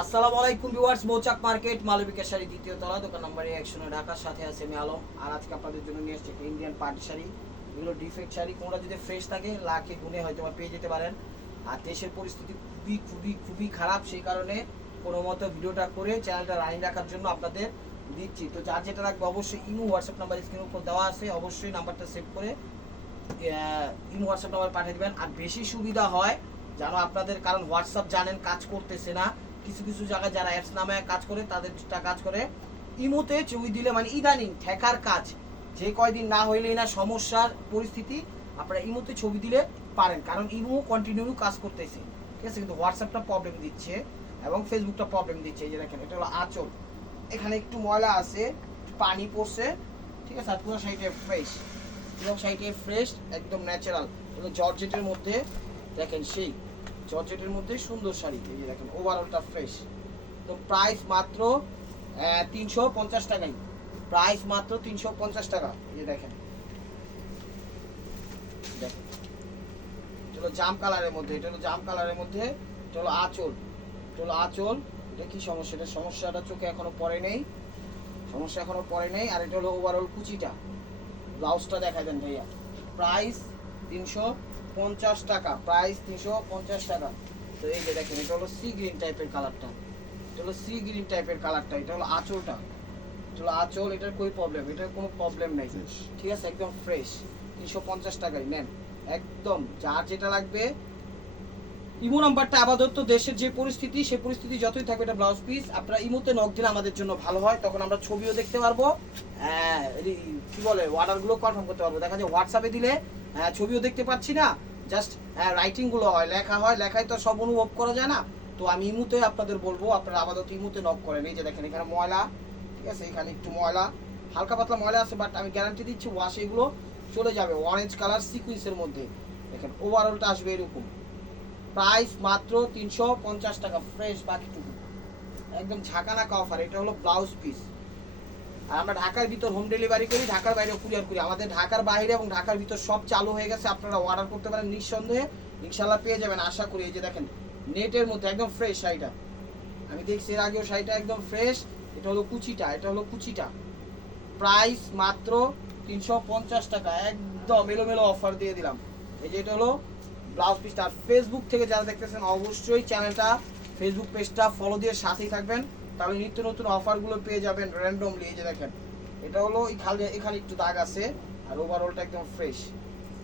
আসসালামু আলাইকুম ভিউয়ার্স, মৌচাক মার্কেট মালবিকা শাড়ি দ্বিতীয় তলা, দোকান নম্বর 109, ঢাকার সাথে আছে আমি আলম। আর আজকে আপনাদের জন্য নিয়ে এসেছি একটা ইন্ডিয়ান পার্টি শাড়ি। এগুলো ডিফেক্ট শাড়ি, কোনটা যদি ফ্রেশ থাকে লাখে গুনে হয়তো বা পেয়ে যেতে পারেন। আর দেশের পরিস্থিতি খুবই খুবই খুবই খারাপ, সেই কারণে কোনো মতো ভিডিওটা করে চ্যানেলটা রানিং রাখার জন্য আপনাদের দিচ্ছি। তো যার যেটা লাগবে অবশ্যই ইমো হোয়াটসঅ্যাপ নাম্বার স্ক্রিনের উপর দেওয়া আছে, অবশ্যই নাম্বারটা সেভ করে ইমো হোয়াটসঅ্যাপ নাম্বার পাঠিয়ে দেবেন। আর বেশি সুবিধা হয় যেন আপনাদের, কারণ হোয়াটসঅ্যাপ জানেন কাজ করতেছে না, কিছু কিছু জায়গায় যারা অ্যাপস নামে কাজ করে তাদেরটা কাজ করে। ইমোতে ছবি দিলে মানে ইদানিং ঠেকার কাজ, যে কয়দিন না হইলেই না সমস্যার পরিস্থিতি, আপনারা ইমোতে ছবি দিলে পারেন, কারণ ইমো কন্টিনিউ কাজ করতেছে, ঠিক আছে। কিন্তু হোয়াটসঅ্যাপটা প্রবলেম দিচ্ছে এবং ফেসবুকটা প্রবলেম দিচ্ছে। এই যে দেখেন, এটা হলো আঁচল, এখানে একটু ময়লা আছে, পানি পড়ছে, ঠিক আছে। আর পুরো শাড়িটা ফ্রেশ, পুরো শাড়িটা ফ্রেশ, একদম ন্যাচারাল। এগুলো জর্জেটের মধ্যে দেখেন, সেই জর্জেটের মধ্যে সুন্দর শাড়ি। এই যে দেখেন, ওভারঅলটা ফ্রেশ। তো প্রাইস মাত্র 350 টাকাই, প্রাইস মাত্র 350 টাকা। এই যে দেখেন, দেখেন এটা হলো জাম কালারের মধ্যে, এটা হলো জাম কালারের মধ্যে, এটা হলো আঁচল, এটা হলো আঁচল। এটা কি সমস্যা? এটা সমস্যাটা চোখে এখনো পড়ে নেই, সমস্যা এখনো পড়ে নেই। আর এটা হলো ওভারঅল কুচিটা, ব্লাউজটা দেখাই দেন ভাইয়া। প্রাইস 350 টাকা, প্রাইস 350 টাকা। তো এই যে দেখেন, এটা হলো সি গ্রিন টাইপের কালারটা, এটা হলো সি গ্রিন টাইপের কালারটা, এটা হলো আঁচলটা, এটা হলো আঁচল। এটার কোনো প্রবলেম, এটার কোনো প্রবলেম নেই, ঠিক আছে, একদম ফ্রেশ। 350 টাকায় নেন একদম। যার যেটা লাগবে ইমো নাম্বারটা আপাতত দেশের যে পরিস্থিতি, সেই পরিস্থিতি যতই থাকবে, এটা ব্লাউজ পিস আপনারা ইমোতে নক দিলে আমাদের জন্য ভালো হয়, তখন আমরা ছবিও দেখতে পারবো, কি বলে অর্ডারগুলো কনফার্ম করতে পারবো। দেখা যায় হোয়াটসঅ্যাপে দিলে ছবিও দেখতে পাচ্ছি না, জাস্ট রাইটিংগুলো হয়, লেখা হয়, লেখায় তো সব অনুভব করা যায় না। তো আমি ইমোতে আপনাদের বলবো আপনারা আপাতত ইমোতে নক করেন। এই যে দেখেন, এখানে ময়লা, ঠিক আছে, এখানে একটু ময়লা, হালকা পাতলা ময়লা আছে, বাট আমি গ্যারান্টি দিচ্ছি ওয়াশে এগুলো চলে যাবে। অরেঞ্জ কালার সিকুয়েন্সের মধ্যে দেখেন, ওভারঅলটা আসবে এরকম। প্রাইস মাত্র 350 টাকা, ফ্রেশ বাকিটুকু একদম ঝাঁকানাকা অফার। এটা হলো ব্লাউজ পিস। আর আমরা ঢাকার ভিতর হোম ডেলিভারি করি, ঢাকার বাইরেও কুরিয়ার করি। আমাদের ঢাকার বাইরে এবং ঢাকার ভিতর সব চালু হয়ে গেছে, আপনারা অর্ডার করতে পারেন নিঃসন্দেহে, ইনশাল্লাহ পেয়ে যাবেন আশা করি। এই যে দেখেন, নেটের মধ্যে একদম ফ্রেশ শাড়িটা, আমি দেখছি এর আগেও শাড়িটা একদম ফ্রেশ। এটা হলো কুচিটা, এটা হলো কুচিটা। প্রাইস মাত্র 350 টাকা, একদম এলোমেলো অফার দিয়ে দিলাম। এই যে এটা হলো ব্লাউজ পিসটা। আর ফেসবুক থেকে যারা দেখতেছেন অবশ্যই চ্যানেলটা, ফেসবুক পেজটা ফলো দিয়ে সাথেই থাকবেন, তাহলে নিত্য নতুন অফারগুলো পেয়ে যাবেন র্যান্ডমলি। এই যে দেখেন, এটা হলো এখানে একটু দাগ আছে, আর ওভারঅলটা একদম ফ্রেশ,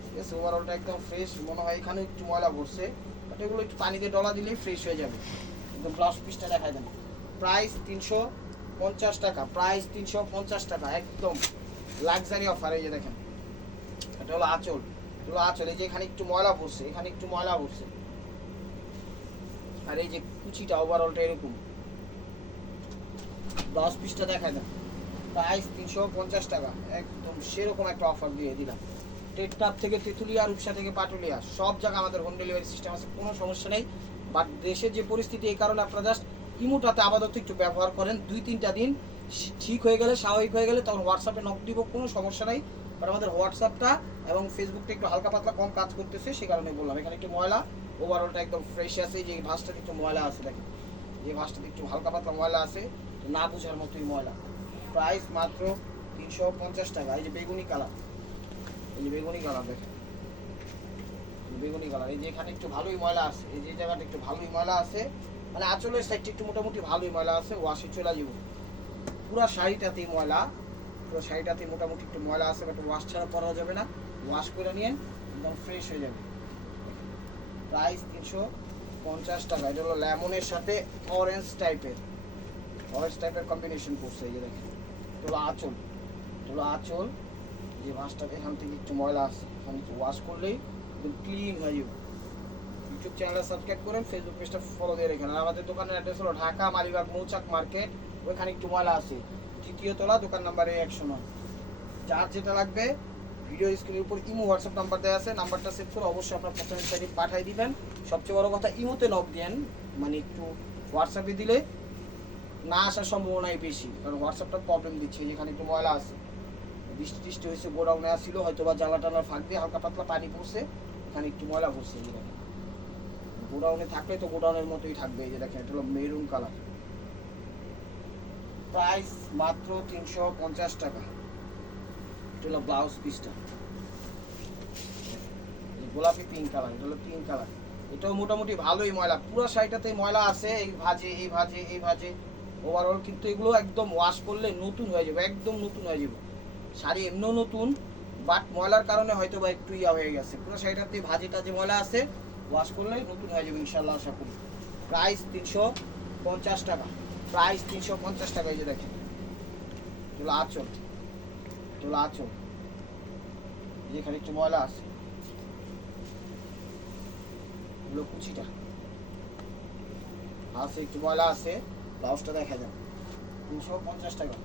ঠিক আছে, ওভারঅলটা একদম ফ্রেশ। মনে হয় এখানে একটু ময়লা পড়ছে, বাট এগুলো একটু পানিতে ডলা দিলেই ফ্রেশ হয়ে যাবে। একদম ব্লাউজ পিসটা দেখাই দেন। প্রাইস 350 টাকা, প্রাইস 350 টাকা, একদম লাক্সারি অফার। এই যে দেখেন, এটা হলো আঁচল, এটা হলো আঁচল। এই যে এখানে একটু ময়লা পড়ছে, এখানে একটু ময়লা পড়ছে, আর এই যে কুচিটা ওভারঅলটা এরকম। ব্লাউজ পিসটা দেখায় না, প্রাইস 350 টাকা, একদম সেরকম একটা অফার দিয়ে দিলাম। টেকটাপ থেকে তেঁতুলিয়া, রূপসা থেকে পাটুলিয়া, সব জায়গায় আমাদের হোম ডেলিভারি সিস্টেম আছে, কোনো সমস্যা নেই। বাট দেশের যে পরিস্থিতি, এই কারণে আপনারা জাস্ট ইমোটাতে আপাতত একটু ব্যবহার করেন, 2-3টা দিন ঠিক হয়ে গেলে, স্বাভাবিক হয়ে গেলে তখন হোয়াটসঅ্যাপে নক দিব, কোনো সমস্যা নেই। বাট আমাদের হোয়াটসঅ্যাপটা এবং ফেসবুকটা একটু হালকা পাতলা কম কাজ করতেছে, সেই কারণে বললাম। এখানে একটু ময়লা, ওভারঅলটা একদম ফ্রেশ আছে। যে ভাঁজটাতে একটু ময়লা আছে, দেখেন, যে ভাঁজটাতে একটু হালকা পাতলা ময়লা আছে, না বুঝার মতোই ময়লা। প্রাইস মাত্র 350 টাকা। এই যে বেগুনি কালার, এই যে বেগুনি কালার দেখেন, বেগুনি কালার। এই যে এখানে একটু ভালোই ময়লা আছে, এই যে জায়গাটা একটু ভালোই ময়লা আছে, মানে আঁচলের সাইডটা একটু মোটামুটি ভালোই ময়লা আছে, ওয়াশে চলে যাব। পুরো শাড়িটাতেই ময়লা, পুরো শাড়িটাতে মোটামুটি একটু ময়লা আছে, বাট ওয়াশ ছাড়া পরা যাবে না, ওয়াশ করে নিয়ে একদম ফ্রেশ হয়ে যাবে। প্রাইস 350 টাকা। এটা হলো লেমনের সাথে অরেঞ্জ টাইপের, অরেঞ্জ টাইপের কম্বিনেশন করছে। এই যে দেখেন, এটা হলো আঁচল, এটা হলো আঁচল। যে মাছটাতে এখান থেকে একটু ময়লা আছে, এখানে একটু ওয়াশ করলেই একদম ক্লিন হয়ে যাবে। ইউটিউব চ্যানেলটা সাবস্ক্রাইব করেন, ফেসবুক পেজটা ফলো দিয়ে রেখেন। আর আমাদের দোকানের অ্যাড্রেস হলো ঢাকা মালিবাগ মৌচাক মার্কেট, ওইখানে একটু ময়লা আছে, তৃতীয় তলা, দোকান নাম্বারে 109। যার যেটা লাগবে ভিডিও স্ক্রিনের উপর ইমো হোয়াটসঅ্যাপ নাম্বার দেওয়া আছে, নাম্বারটা সেভ করে অবশ্যই আপনার পছন্দের শাড়ি পাঠিয়ে দিবেন। সবচেয়ে বড় কথা, ইমোতে নক দেন, মানে একটু হোয়াটসঅ্যাপে দিলে না আসার সম্ভাবনাই বেশি, কারণ হোয়াটসঅ্যাপটা প্রবলেম দিচ্ছে। যেখানে একটু ময়লা আছে, বৃষ্টি টিষ্টি হয়েছে, গোডাউনে আসছিল হয়তো বা জ্বালা টালার ফাঁক দিয়ে হালকা পাতলা পানি পড়ছে, এখানে একটু ময়লা পড়ছে। গোডাউনে থাকলে তো গোডাউনের মতোই থাকবে। এই যে দেখেন এটা হলো মেরুন কালার, প্রাইস মাত্র 350 টাকা। এটা হলো ব্লাউজ পিসটা, গোলাপি পিঙ্ক কালার, এটা হলো পিঙ্ক কালার। এটাও মোটামুটি ভালোই ময়লা, পুরো শাড়িটাতেই ময়লা আছে, এই ভাজে এই ভাজে এই ভাজে ওভারঅল। কিন্তু এগুলো একদম ওয়াশ করলে নতুন হয়ে যাবে, একদম নতুন হয়ে যাবে। শাড়ি এমনিও নতুন, বাট ময়লার কারণে হয়তো বা একটু ইয়া হয়ে গেছে। পুরো শাড়িটাতে ভাজে টাজে ময়লা আছে, ওয়াশ করলে নতুন হয়ে যাবে ইনশাল্লাহ, আশা করি। প্রাইস 350 টাকা, প্রাইস 350 টাকা। এই যে দেখেন এগুলো আঁচল, এগুলো আঁচল, যেখানে একটু ময়লা আছে এগুলো কুচিটা আছে, একটু ময়লা আছে। ব্লাউজটা দেখা যাবে 350 টাকা।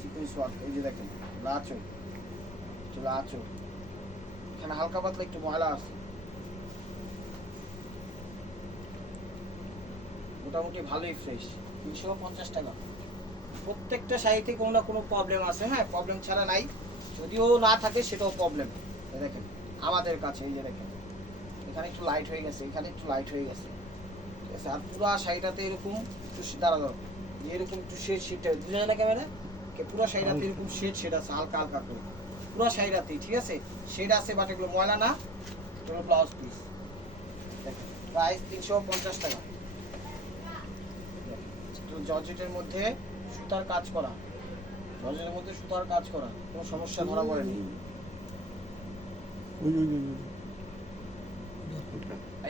সিকোয়েন্স ওয়ার্ক, এই যে দেখেন আঁচল, চলো আঁচল, এখানে হালকা পাতলা একটু ময়লা আছে, মোটামুটি ভালোই ফ্রেশ। 350 টাকা। প্রত্যেকটা শাড়িতে কোনো না কোনো প্রবলেম আছে, হ্যাঁ প্রবলেম ছাড়া নাই, যদিও না থাকে সেটাও প্রবলেম। দেখেন আমাদের কাছে এই যে দেখেন এখানে একটু লাইট হয়ে গেছে, এখানে একটু লাইট হয়ে গেছে, ঠিক আছে। আর পুরো শাড়িটাতে এরকম একটু দাঁড়ানো, যে এরকম একটু শেড শেডটা বুঝে যায় না ক্যামেরা, পুরো শাড়িটাতে এরকম শেড শেড আছে হালকা হালকা করে, পুরো শাড়িটাতেই, ঠিক আছে শেড আছে, বাট এগুলো ময়লা না। এগুলো ব্লাউজ পিস, দেখেন প্রাইস 350 টাকা। জর্জেটের মধ্যে সুতার কাজ করা, জর্জেটের মধ্যে সুতার কাজ করা, কোনো সমস্যা ধরা পড়েনি।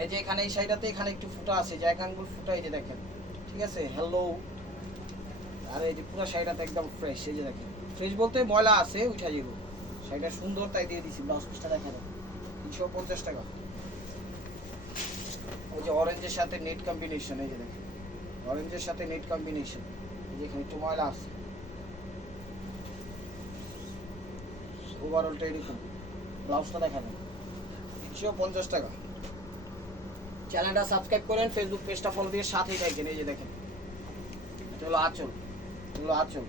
এই যে এখানে এই শাড়িটাতে এখানে একটু ফুটা আছে, জায়গা আঙ্গুল ফুটা, এই যে দেখেন, ঠিক আছে। হ্যালো, আর এই যে পুরো শাড়িটাতে একদম ফ্রেশ, এই যে দেখেন ফ্রেশ বলতে ময়লা আছে উঠা যাবো, শাড়িটা সুন্দর তাই দিয়ে দিছি। ব্লাউজ পিসটা দেখা যাবে 350 টাকা। ওই যে অরেঞ্জের সাথে নেট কম্বিনেশন, এই যে দেখেন অরেঞ্জের সাথে নেট কম্বিনেশন, এই যে এখানে একটু ময়লা আছে, ওভারঅলটা এরকম। ব্লাউজটা দেখা যাবে 350 টাকা। চ্যানেলটা সাবস্ক্রাইব করেন, ফেসবুক পেজটা ফলো দিয়ে সাথেই থাকেন। এই যে দেখেন এটা হলো আঁচল, এগুলো আঁচল,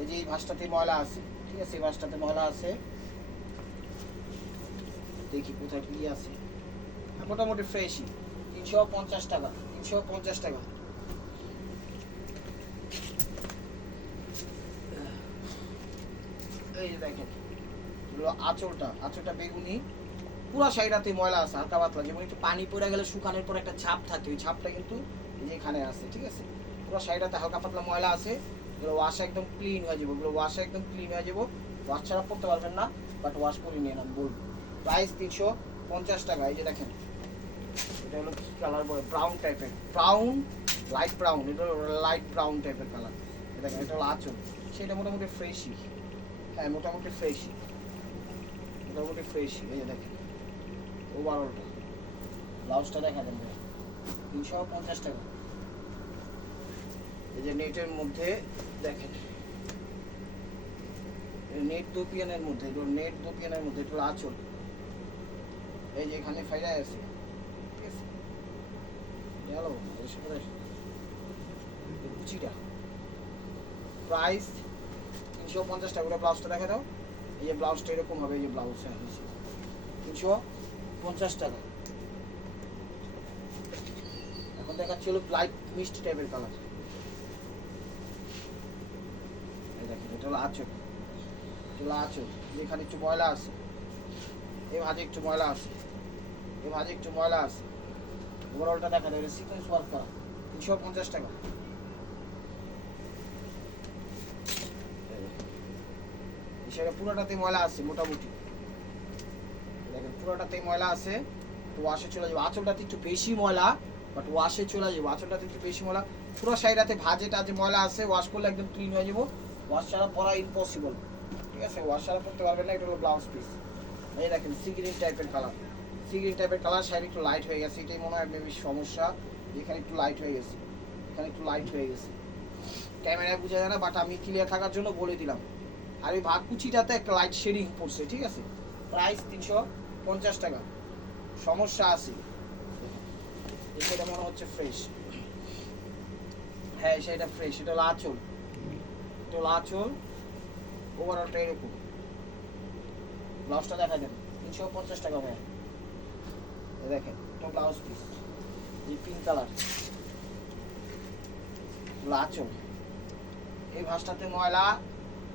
এই যে এই ভাঁজটাতে ময়লা আছে, ঠিক আছে এই ভাঁজটাতে ময়লা আছে, দেখি কোথায় কি আছে, মোটামুটি ফ্রেশই। 350 টাকা, 350 টাকা। এই যে দেখেন এগুলো আঁচলটা, আঁচলটা বেগুনি, পুরো শাড়িটাতে ময়লা আছে হালকা পাতলা, যেমন একটু পানি পড়ে গেলে শুকানোর পর একটা ছাপ থাকে, ওই ছাপটা কিন্তু এই যে এখানে আছে, ঠিক আছে। পুরো শাড়িটাতে হালকা পাতলা ময়লা আছে, এগুলো ওয়াশ একদম ক্লিন হয়ে যাবো, এগুলো ওয়াশ একদম ক্লিন হয়ে যাবো, ওয়াশ ছাড়া পড়তে পারবেন না, বাট ওয়াশ করে নিয়ে নাম বলবো। প্রাইস 350 টাকা। এই যে দেখেন এটা হলো কি কালার বলে, ব্রাউন টাইপের, ব্রাউন লাইট ব্রাউন, এটা হলো লাইট ব্রাউন টাইপের কালার। দেখেন এটা হলো আঁচল, সেটা মোটামুটি ফ্রেশই, হ্যাঁ মোটামুটি ফ্রেশই, মোটামুটি ফ্রেশই। এই যে দেখেন ওভারঅলটা, ব্লাউজটা দেখা দেন 350 টাকা। এই যে নেটের মধ্যে দেখেন, নেট দোপিয়ানের মধ্যে, এগুলো নেট দোপিয়ানের মধ্যে, এগুলো আঁচল, এই যে এখানে ফাইডায় আছে, ঠিক আছে গেল কুচিটা। প্রাইস 350 টাকা। ওটা ব্লাউজটা দেখা দাও, এই যে ব্লাউজটা এরকম হবে, এই যে ব্লাউজ 350 টাকা। এখন দেখাচ্ছি হলো লাইট মিষ্টি টাইপের কালার, এই দেখেন এটা হলো আঁচল, এটা হলো আঁচল, যেখানে একটু ময়লা আছে, এই ভাজে একটু ময়লা আছে, এই ভাজে একটু ময়লা আছে, ওভারঅলটা দেখা যায়, সিকোয়েন্স ওয়ার্ক করা 350 টাকা। সেটা পুরোটাতেই ময়লা আছে মোটামুটি, দেখেন পুরোটাতেই ময়লা আছে, তো ওয়াশে চলে যাবে। আঁচলটাতে একটু বেশি ময়লা, বাট ওয়াশে চলে যাবো, আঁচলটাতে একটু বেশি ময়লা, পুরো শাড়িটাতে ভাজে টাজে ময়লা আছে, ওয়াশ করলে একদম ক্লিন হয়ে যাবো, ওয়াশ ছাড়া পরা ইম্পসিবল, ঠিক আছে ওয়াশ ছাড়া করতে পারবেন না। এটা হলো ব্লাউজ পিস, এই দেখেন সি গ্রিন টাইপের কালার, সি গ্রিন টাইপের কালার, শাড়ি একটু লাইট হয়ে গেছে, এটাই মনে হয় মেবি সমস্যা, এখানে একটু লাইট হয়ে গেছে, এখানে একটু লাইট হয়ে গেছে, ক্যামেরায় বোঝা যায় না, বাট আমি ক্লিয়ার থাকার জন্য বলে দিলাম। আর ওই ভাগ কুচিটাতে একটা লাইট শেডিং পড়ছে, ঠিক আছে। প্রাইস 350 টাকা। সমস্যা আছে, সেটা মনে হচ্ছে ফ্রেশ, হ্যাঁ সেটা ফ্রেশ। এটা হলো আঁচল, এটা হলো আঁচল, ওভারঅলটা এরকম, ব্লাউজটা দেখা দেন 350 টাকা ভাই। দেখেন এটা ব্লাউজ পিস, এই পিঙ্ক কালার আঁচল। এই ভাঁজটাতে ময়লা,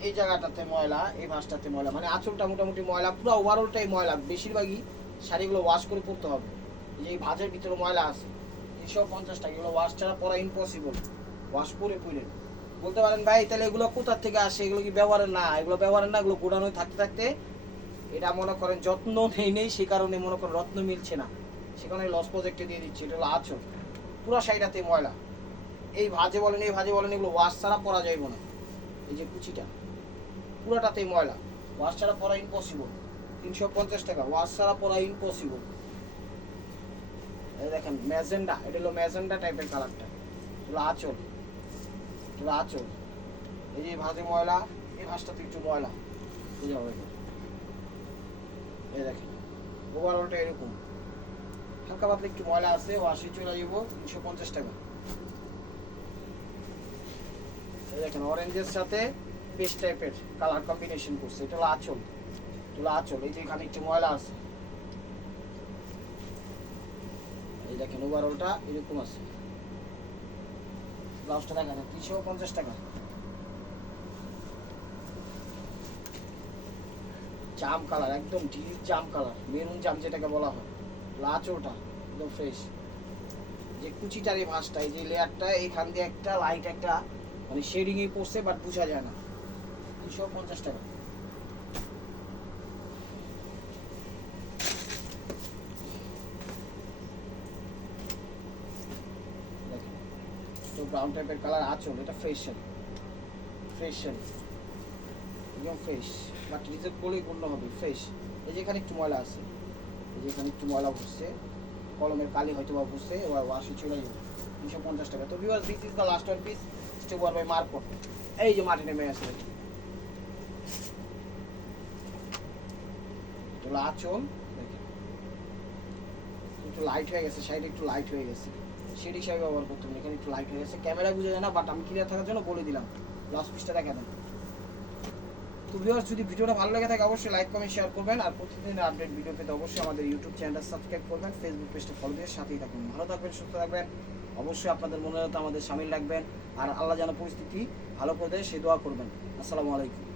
এই জায়গাটাতে ময়লা, এই ভাঁজটাতে ময়লা, মানে আঁচলটা মোটামুটি ময়লা, পুরো ওভারঅলটাই ময়লা। বেশিরভাগই শাড়িগুলো ওয়াশ করে পরতে হবে। এই ভাঁজের ভিতরে ময়লা আছে। 350 টাকা, এগুলো ওয়াশ ছাড়া পরা ইম্পসিবল। ওয়াশ করে পইলেন। বলতে পারেন ভাই তাহলে এগুলো কোথার থেকে আসে, এগুলো কি ব্যবহারের না? এগুলো ব্যবহারের না, এগুলো গোডাউনে থাকতে থাকতে এটা মনে করেন যত্ন নেই সেই কারণে মনে করেন রত্ন মিলছে না, সে কারণে লস প্রজেক্টে দিয়ে দিচ্ছি। এটা হলো আঁচল, পুরো শাড়িটাতে ময়লা। এই ভাঁজে বলেন, এই ভাঁজে বলেন, এগুলো ওয়াশ ছাড়া পরা যাইব না। এই যে কুচিটা পুরোটাতেই ময়লা, ওয়াশ ছাড়া পরা ইম্পসিবল। 350 টাকা, ওয়াশ ছাড়া পরা ইম্পসিবল। এই দেখেন ম্যাজেন্ডা, এটা হলো ম্যাজেন্ডা টাইপের কালারটা। এগুলো আঁচল, এগুলো আঁচল। এই যে ভাঁজে ময়লা, এই ভাঁজটাতে একটু ময়লা, বুঝা হবে। এই দেখেন ওভারঅলটা এরকম, হালকা পাতলা একটু ময়লা আছে, ওয়াশে চলে যাব। 350 টাকা। এই দেখেন অরেঞ্জের সাথে পেস্ট টাইপের কালার কম্বিনেশন করছে। এটা হলো আঁচল, এটা হলো আঁচল। এই যে এখানে একটু ময়লা আছে। এই দেখেন ওভারঅলটা এরকম আছে। ব্লাউজটা দেখা যায় 350 টাকা। জাম কালার, একদম ডিপ জাম কালার, মেরুন জাম যেটাকে বলা হয়। আঁচলটা একদম ফ্রেশ। যে কুচিটার এই ভাঁজটা, এই যে লেয়ারটা, এইখান দিয়ে একটা লাইট একটা মানে শেডিং এ পড়ছে, বাট বোঝা যায় না। 350 টাকা। তো ব্রাউন টাইপের কালার আঁচল, এটা ফ্রেশ শাড়ি, ফ্রেশ শাড়ি, একদম ফ্রেশ, বাট রিজেক্ট বলেই পূর্ণ হবে। ফ্রেশ। এই যে এখানে একটু ময়লা আছে, এই যে এখানে একটু ময়লা ভরছে, কলমের কালি হয়তো বা ভরছে, এবার ওয়াশে চলে যাবে। 350 টাকা। তো viewers, this is the last one piece step wear by Marco. এই যে মাটি নেমে আসছে, এগুলো আঁচল। দেখেন একটু লাইট হয়ে গেছে, সাইডে একটু লাইট হয়ে গেছে, শেড হিসাবে ব্যবহার করতে হবে। এখানে একটু লাইট হয়ে গেছে, ক্যামেরা বুঝে যায় না, বাট আমি ক্লিয়ার থাকার জন্য বলে দিলাম। লাস্ট পিসটা দেখা দেন। তো ভিউয়ার্স, যদি ভিডিওটা ভালো লেগে থাকে অবশ্যই লাইক কমেন্ট শেয়ার করবেন, আর প্রতিদিনের আপডেট ভিডিও পেতে অবশ্যই আমাদের ইউটিউব চ্যানেলটা সাবস্ক্রাইব করবেন, ফেসবুক পেজটা ফলো দিয়ে সাথেই থাকুন। ভালো থাকবেন, সুস্থ থাকবেন, অবশ্যই আপনাদের মনে হতো আমাদের সামিল রাখবেন, আর আল্লাহ যেন পরিস্থিতি ভালো করে দেয় সে দোয়া করবেন। আসসালামু আলাইকুম।